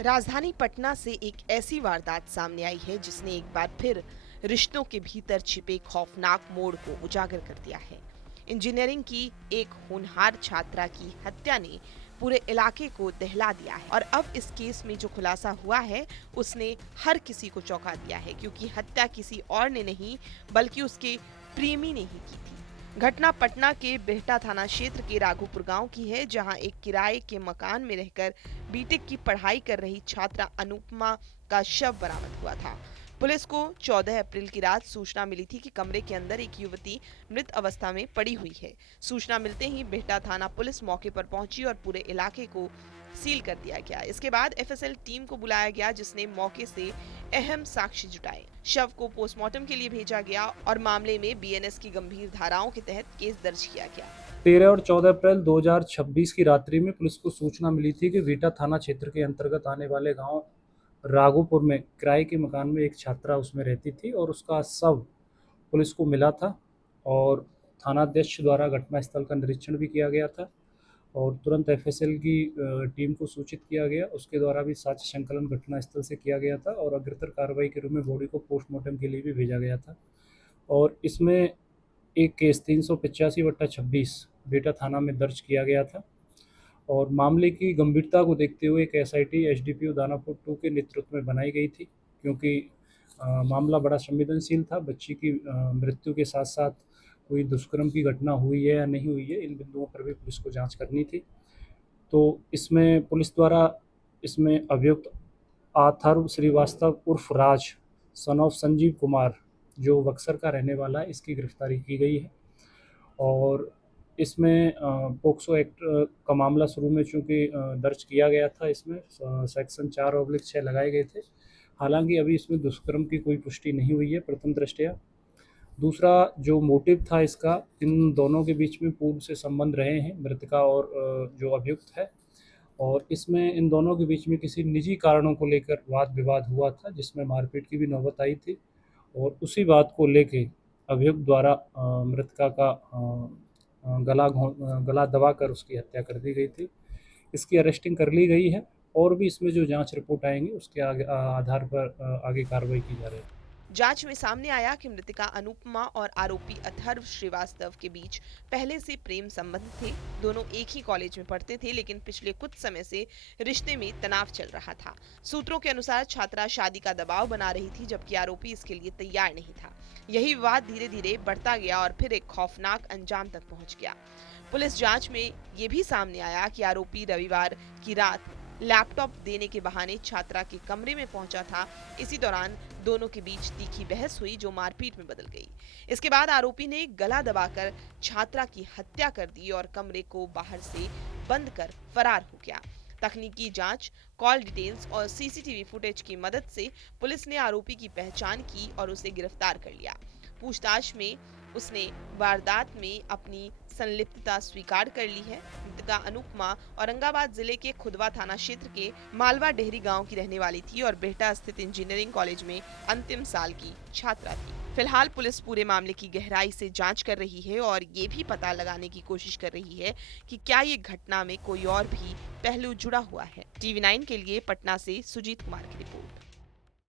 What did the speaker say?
राजधानी पटना से एक ऐसी वारदात सामने आई है जिसने एक बार फिर रिश्तों के भीतर छिपे खौफनाक मोड़ को उजागर कर दिया है। इंजीनियरिंग की एक होनहार छात्रा की हत्या ने पूरे इलाके को दहला दिया है और अब इस केस में जो खुलासा हुआ है उसने हर किसी को चौंका दिया है, क्योंकि हत्या किसी और ने नहीं बल्कि उसके प्रेमी ने ही की थी। घटना पटना के बिहटा थाना क्षेत्र के राघोपुर गांव की है, जहां एक किराए के मकान में रहकर बीटेक की पढ़ाई कर रही छात्रा अनुपमा का शव बरामद हुआ था। पुलिस को 14 अप्रैल की रात सूचना मिली थी कि कमरे के अंदर एक युवती मृत अवस्था में पड़ी हुई है। सूचना मिलते ही बिहटा थाना पुलिस मौके पर पहुंची और पूरे इलाके को सील कर दिया गया। इसके बाद एफएसएल टीम को बुलाया गया, जिसने मौके से अहम साक्ष्य जुटाए। शव को पोस्टमार्टम के लिए भेजा गया और मामले में बीएनएस की गंभीर धाराओं के तहत केस दर्ज किया गया। 13 और 14 अप्रैल 2026 की रात्रि में पुलिस को सूचना मिली थी कि वीटा थाना क्षेत्र के अंतर्गत आने वाले गांव राघोपुर में किराए के मकान में एक छात्रा उसमें रहती थी और उसका शव पुलिस को मिला था। और थानाध्यक्ष द्वारा घटनास्थल का निरीक्षण भी किया गया था और तुरंत एफएसएल की टीम को सूचित किया गया। उसके द्वारा भी साक्ष्य संकलन घटनास्थल से किया गया था और अग्रतर कार्रवाई के रूप में बॉडी को पोस्टमार्टम के लिए भी भेजा गया था। और इसमें एक केस 385/26 बेटा थाना में दर्ज किया गया था और मामले की गंभीरता को देखते हुए एक एसआईटी एसडीपीओ दानापुर 2 के नेतृत्व में बनाई गई थी, क्योंकि मामला बड़ा संवेदनशील था। बच्ची की मृत्यु के साथ साथ कोई दुष्कर्म की घटना हुई है या नहीं हुई है, इन बिंदुओं पर भी पुलिस को जांच करनी थी। तो इसमें पुलिस द्वारा इसमें अभियुक्त अथर्व श्रीवास्तव उर्फ राज सन ऑफ संजीव कुमार, जो बक्सर का रहने वाला है, इसकी गिरफ्तारी की गई है। और इसमें पोक्सो एक्ट का मामला शुरू में चूँकि दर्ज किया गया था, इसमें सेक्शन 4/6 लगाए गए थे। हालांकि अभी इसमें दुष्कर्म की कोई पुष्टि नहीं हुई है प्रथम दृष्टया। दूसरा जो मोटिव था इसका, इन दोनों के बीच में पूर्व से संबंध रहे हैं, मृतका और जो अभियुक्त है। और इसमें इन दोनों के बीच में किसी निजी कारणों को लेकर वाद विवाद हुआ था, जिसमें मारपीट की भी नौबत आई थी और उसी बात को लेके अभियुक्त द्वारा मृतका का गला दबाकर उसकी हत्या कर दी गई थी। इसकी अरेस्टिंग कर ली गई है और भी इसमें जो जांच रिपोर्ट आएंगी उसके आधार पर आगे कार्रवाई की जा रही है। जांच में सामने आया कि मृतका अनुपमा और आरोपी अथर्व श्रीवास्तव के बीच पहले से प्रेम संबंध थे। दोनों एक ही कॉलेज में पढ़ते थे, लेकिन पिछले कुछ समय से रिश्ते में तनाव चल रहा था। सूत्रों के अनुसार छात्रा शादी का दबाव बना रही थी, जबकि आरोपी इसके लिए तैयार नहीं था। यही विवाद धीरे धीरे बढ़ता गया और फिर एक खौफनाक अंजाम तक पहुंच गया। पुलिस जांच में ये भी सामने आया कि आरोपी रविवार की रात लैपटॉप देने के बहाने छात्रा के कमरे में पहुंचा था। इसी दौरान दोनों के बीच तीखी बहस हुई, जो मारपीट में बदल गई। इसके बाद आरोपी ने गला दबाकर छात्रा की हत्या कर दी और कमरे को बाहर से बंद कर फरार हो गया। तकनीकी जांच, कॉल डिटेल्स और सीसीटीवी फुटेज की मदद से पुलिस ने आरोपी की पहचान की और उसे गिरफ्तार कर लिया। पूछताछ में उसने वारदात में अपनी संलिप्तता स्वीकार कर ली है। मृतका अनुपमा औरंगाबाद जिले के खुदवा थाना क्षेत्र के मालवा डेहरी गांव की रहने वाली थी और बिहटा स्थित इंजीनियरिंग कॉलेज में अंतिम साल की छात्रा थी। फिलहाल पुलिस पूरे मामले की गहराई से जांच कर रही है और ये भी पता लगाने की कोशिश कर रही है कि क्या ये घटना में कोई और भी पहलू जुड़ा हुआ है। TV9 के लिए पटना से सुजीत कुमार की रिपोर्ट।